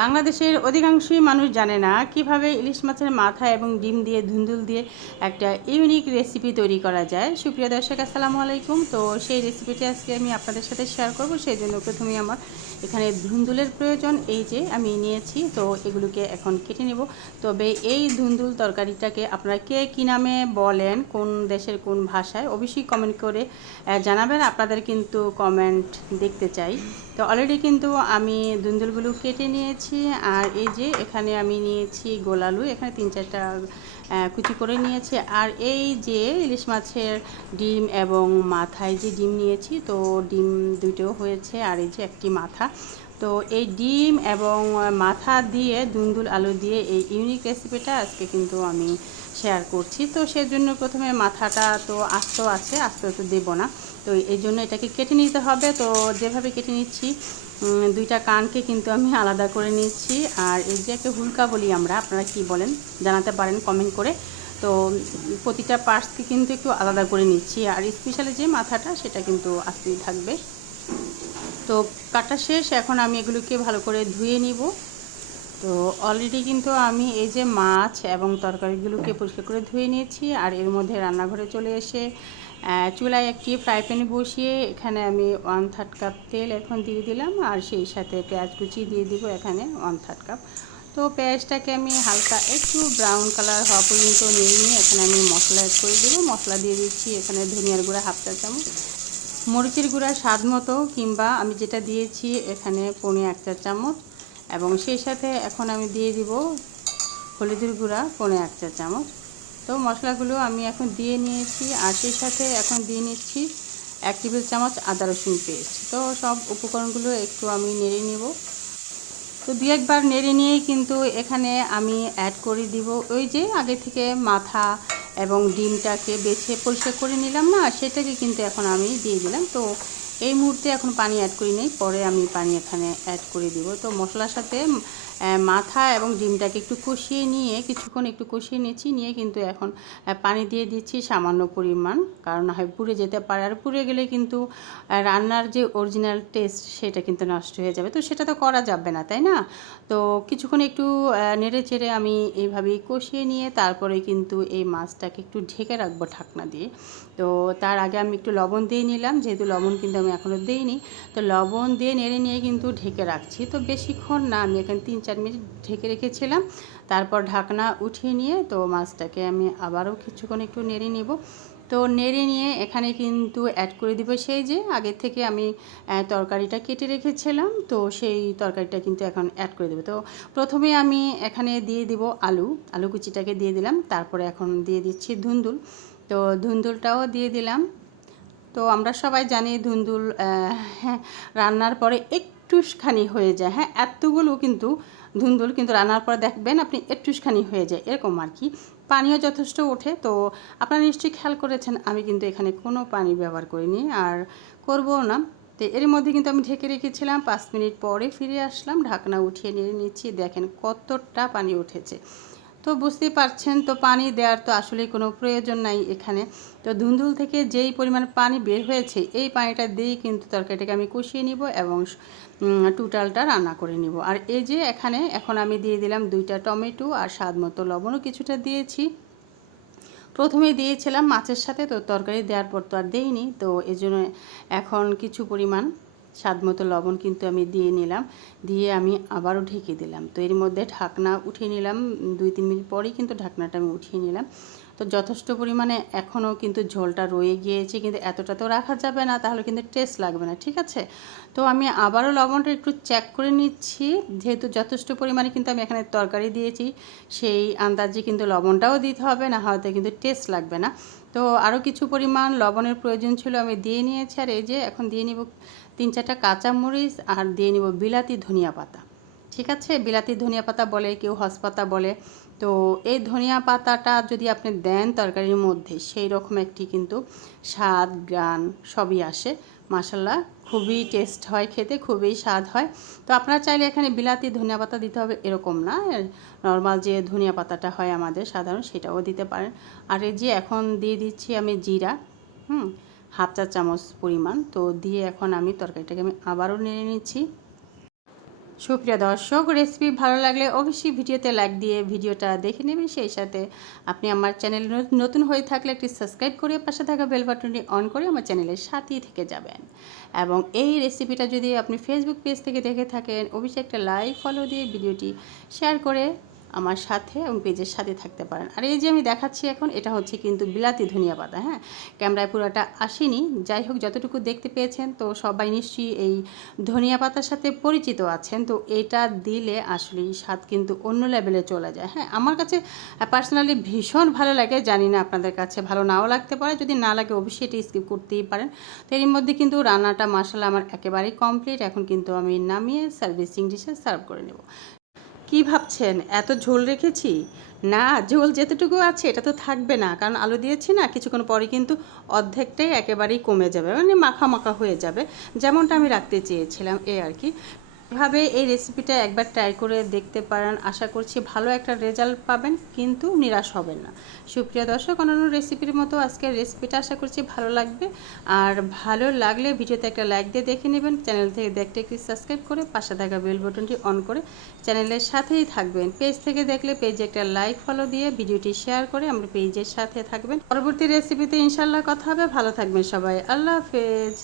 বাংলাদেশের অধিকাংশই মানুষ জানে না কীভাবে ইলিশ মাছের মাথা এবং ডিম দিয়ে ধুন্দুল দিয়ে একটা ইউনিক রেসিপি তৈরি করা যায়। সুপ্রিয় দর্শক, আসসালামু আলাইকুম। তো সেই রেসিপিটি আজকে আমি আপনাদের সাথে শেয়ার করব। সেই জন্য প্রথমেই আমার এখানে ধুন্দুলের প্রয়োজন। এই যে আমি নিয়েছি, তো এগুলোকে এখন কেটে নেব। তবে এই ধুন্দুল তরকারিটাকে আপনারা কে কী নামে বলেন, কোন দেশের কোন ভাষায়, অবশ্যই কমেন্ট করে জানাবেন। আপনাদের কিন্তু কমেন্ট দেখতে চাই। তো অলরেডি কিন্তু আমি ধুন্দুলগুলো কেটে নিয়েছি। আর এই যে এখানে আমি নিয়েছি গোলালু এখানে তিন চারটা কুচি করে নিয়েছি। আর এই যে ইলিশ মাছের ডিম এবং মাথায় যে ডিম নিয়েছি, তো ডিম দুটো হয়েছে আর এই যে একটি মাথা। তো এই ডিম এবং মাথা দিয়ে দুন্দুল আলু দিয়ে এই ইউনিক রেসিপিটা আজকে কিন্তু আমি শেয়ার করছি। তো সেজন্য প্রথমে মাথাটা তো আস্ত আছে, আস্ত তো দেবো না। তো এই জন্য এটাকে কেটে নিতে হবে। তো যেভাবে কেটে নিচ্ছি দুইটা কানকে কিন্তু আমি আলাদা করে নিচ্ছি। আর এই যে একটা হুলকা বলি আমরা, আপনারা কি বলেন জানাতে পারেন কমেন্ট করে। তো প্রতিটা পার্টসকে কিন্তু একটু আলাদা করে নিচ্ছি। আর স্পেশালি যে মাথাটা, সেটা কিন্তু আসতেই থাকবে। তো কাটা শেষ, এখন আমি এগুলোকে ভালো করে ধুয়ে নিব। তো অলরেডি কিন্তু আমি এই যে মাছ এবং তরকারিগুলোকে পরিষ্কার করে ধুয়ে নিয়েছি। আর এর মধ্যে রান্নাঘরে চলে এসে চুলায় একটি ফ্রাই প্যানে বসিয়ে এখানে আমি ওয়ান থার্ড কাপ তেল এখন দিয়ে দিলাম আর সেই সাথে পেঁয়াজ কুচি দিয়ে দিব এখানে ওয়ান থার্ড কাপ তো পেঁয়াজটাকে আমি হালকা একটু ব্রাউন কালার হওয়া পর্যন্ত নিয়ে নিয়ে এখানে আমি মশলা অ্যাড করে দেবো। মশলা দিয়ে দিচ্ছি এখানে ধনিয়ার গুঁড়া হাফ চা চামচ, মরিচের গুঁড়া স্বাদ মতো কিংবা আমি যেটা দিয়েছি এখানে পনে এক চা চামচ এবং সেই সাথে এখন আমি দিয়ে দিব হলুদের গুঁড়া পনে এক চা চামচ। তো মশলাগুলো আমি এখন দিয়ে নিয়েছি আর সেই সাথে এখন দিয়ে নিচ্ছি এক টেবিল চামচ আদা রসুন পেস্ট। তো সব উপকরণগুলো একটু আমি নেড়ে নেব। তো দু একবার নেড়ে নিয়েই কিন্তু এখানে আমি অ্যাড করে দিব। ওই যে আগে থেকে মাথা এবং ডিমটাকে বেছে পরিষ্কার করে নিলাম না, সেটাকে কিন্তু এখন আমি দিয়ে দিলাম। তো এই মুহূর্তে এখন পানি অ্যাড করি নেই, পরে আমি পানি এখানে অ্যাড করে দিব। তো মশলার সাথে মাথা এবং ডিমটাকে একটু কষিয়ে নিয়ে, কিছুক্ষণ একটু কষিয়ে নিয়েছি, নিয়ে কিন্তু এখন পানি দিয়ে দিচ্ছি সামান্য পরিমাণ, কারণ হয় পুড়ে যেতে পারে। আর পুড়ে গেলে কিন্তু রান্নার যে অরিজিনাল টেস্ট সেটা কিন্তু নষ্ট হয়ে যাবে। তো সেটা তো করা যাবে না, তাই না? তো কিছুক্ষণ একটু নেড়ে চেড়ে আমি এইভাবেই কষিয়ে নিয়ে, তারপরে কিন্তু এই মাছটাকে একটু ঢেকে রাখব ঢাকনা দিয়ে। তো তার আগে আমি একটু লবণ দিয়ে নিলাম, যেহেতু লবণ কিন্তু আমি এখনও দিইনি। তো লবণ দিয়ে নেড়ে নিয়ে কিন্তু ঢেকে রাখছি। তো বেশিক্ষণ না, আমি এখানে তিন চার মিনিট ঢেকে রেখেছিলাম। তারপর ঢাকনা উঠিয়ে নিয়ে তো মাছটাকে আমি আবারও কিছুক্ষণ একটু নেড়ে নেব। তো নেড়ে নিয়ে এখানে কিন্তু অ্যাড করে দিব সেই যে, আগে থেকে আমি তরকারিটা কেটে রেখেছিলাম। তো সেই তরকারিটা কিন্তু এখন অ্যাড করে দেবো। তো প্রথমে আমি এখানে দিয়ে দিব আলু। আলু কুচিটাকে দিয়ে দিলাম। তারপরে এখন দিয়ে দিচ্ছি ধুন্দুল। তো ধুন্দুলটাও দিয়ে দিলাম। তো আমরা সবাই জানি ধুন্দুল হ্যাঁ, রান্নার পরে একটুখানি হয়ে যায়। হ্যাঁ এতগুলো কিন্তু ধুন্দুল কিন্তু রান্নার পরে দেখবেন আপনি একটুখানি হয়ে যায় এরকম আর কি। পানিও যথেষ্ট ওঠে। তো আপনারা নিশ্চয়ই খেয়াল করেছেন আমি কিন্তু এখানে কোনো পানি ব্যবহার করিনি আর করব না। তো এর মধ্যে কিন্তু আমি ঢেকে রেখেছিলাম পাঁচ মিনিট পরে ফিরে আসলাম ঢাকনা উঠিয়ে নিয়ে নিচ্ছি দেখেন কতটা পানি উঠেছে। তো বুঝতেই পারছেন, তো পানি দেওয়ার তো আসলে কোনো প্রয়োজন নাই এখানে। তো ধুন্দুল থেকে যেই পরিমাণ পানি বের হয়েছে, এই পানিটা দিয়েই কিন্তু তরকারিটাকে আমি কষিয়ে নিব এবং টোটালটা রান্না করে নিব। আর এই যে এখানে এখন আমি দিয়ে দিলাম দুইটা টমেটো আর স্বাদ মতো লবণও কিছুটা দিয়েছি। প্রথমে দিয়েছিলাম মাছের সাথে, তো তরকারি দেওয়ার পর তো আর দেইনি, তো এই জন্য এখন কিছু পরিমাণ স্বাদ মতো লবণ কিন্তু আমি দিয়ে নিলাম। দিয়ে আমি আবারও ঢেকে দিলাম। তো এর মধ্যে ঢাকনা উঠিয়ে নিলাম। দুই, তিন মিনিট পরেই কিন্তু ঢাকনাটা আমি উঠিয়ে নিলাম। তো যথেষ্ট পরিমাণে এখনও কিন্তু ঝোলটা রয়ে গিয়েছে। কিন্তু এতটা তো রাখা যাবে না, তাহলে কিন্তু টেস্ট লাগবে না, ঠিক আছে? তো আমি আবারও লবণটা একটু চেক করে নিচ্ছি। যেহেতু যথেষ্ট পরিমাণে কিন্তু আমি এখানে তরকারি দিয়েছি, সেই আন্দাজে কিন্তু লবণটাও দিতে হবে, না হয়তো কিন্তু টেস্ট লাগবে না। তো আরও কিছু পরিমাণ লবণের প্রয়োজন ছিল আমি দিয়ে নিয়েছি, আর এই যে এখন দিয়ে নিব তিন চারটা কাঁচামরিচ আর দিয়ে নিব বিলাতি ধনিয়া পাতা। ঠিক আছে? বিলাতি ধনিয়া পাতা বলে, কেউ হসপাতা বলে তো এই ধনিয়া পাতাটা যদি আপনি দেন তরকারির মধ্যে, সেই রকম একটি কিন্তু স্বাদ, গ্রান সবই আসে। মাসাল্লাহ খুবই টেস্ট হয় খেতে, খুবই স্বাদ হয়। তো আপনারা চাইলে এখানে বিলাতি ধনিয়া পাতা দিতে হবে, এরকম না। নর্মাল যে ধনিয়া পাতাটা হয় আমাদের, সাধারণ সেটাও দিতে পারেন। আর এই যে এখন দিয়ে দিচ্ছি আমি জিরা, হুম, হাফ চা চামচ পরিমাণ। তো দিয়ে এখন আমি তরকারিটাকে আমি আবারও নেড়ে নিচ্ছি। সুপ্রিয় দর্শক রেসিপি ভালো লাগলে অবশ্যই ভিডিওতে লাইক দিয়ে ভিডিওটা দেখে নেবেন। সেই সাথে আপনি আমার চ্যানেল নতুন হয়ে থাকলে একটি সাবস্ক্রাইব করে পাশে থাকা বেল বাটনটি অন করে আমার চ্যানেলের সাথেই থেকে যাবেন। এবং এই রেসিপিটা যদি আপনি ফেসবুক পেজ থেকে দেখে থাকেন, অবশ্যই একটা লাইক ফলো দিয়ে ভিডিওটি শেয়ার করে আমার সাথে এবং পেজের সাথে থাকতে পারেন। আর এই যে আমি দেখাচ্ছি এখন, এটা হচ্ছে কিন্তু বিলাতি ধনিয়া পাতা হ্যাঁ? ক্যামেরায় পুরোটা আসেনি। যাই হোক, যতটুকু দেখতে পেয়েছেন, তো সবাই নিশ্চয়ই এই ধনিয়া পাতার সাথে পরিচিত আছেন। তো এটা দিলে আসলে স্বাদ কিন্তু অন্য লেভেলে চলে যায় হ্যাঁ? আমার কাছে পার্সোনালি ভীষণ ভালো লাগে, জানি না আপনাদের কাছে ভালো নাও লাগতে পারে। যদি না লাগে, অবশ্যই এটি স্কিপ করতেই পারেন। তো এর মধ্যে কিন্তু রান্নাটা মশলা আমার একেবারেই কমপ্লিট এখন কিন্তু আমি নামিয়ে সার্ভিসিং ডিশে সার্ভ করে নেব। কি ভাবছেন? এত ঝোল রেখেছি? না, ঝোল যেতটুকু আছে এটা তো থাকবে না। কারণ আলু দিয়েছি না, কিছুক্ষণ পরে কিন্তু অর্ধেকটাই একেবারেই কমে যাবে মানে মাখা মাখা হয়ে যাবে। যেমনটা আমি রাখতে চেয়েছিলাম, এ আর কি। এভাবে এই রেসিপিটা একবার ট্রাই করে দেখতে পারেন। আশা করছি ভালো একটা রেজাল্ট পাবেন, কিন্তু নিরাশ হবেন না। সুপ্রিয় দর্শক, অন্যান্য রেসিপির মতো আজকের রেসিপিটা আশা করছি ভালো লাগবে। আর ভালো লাগলে ভিডিওতে একটা লাইক দিয়ে দেখে নেবেন। চ্যানেল থেকে দেখতে একটি সাবস্ক্রাইব করে পাশে থাকা বেল বাটনটি অন করে চ্যানেলের সাথেই থাকবেন। পেজ থেকে দেখলে পেজে একটা লাইক ফলো দিয়ে ভিডিওটি শেয়ার করে আমরা পেজের সাথে থাকবেন। পরবর্তী রেসিপিতে ইনশাল্লাহ কথা হবে। ভালো থাকবেন সবাই। আল্লাহ হাফেজ।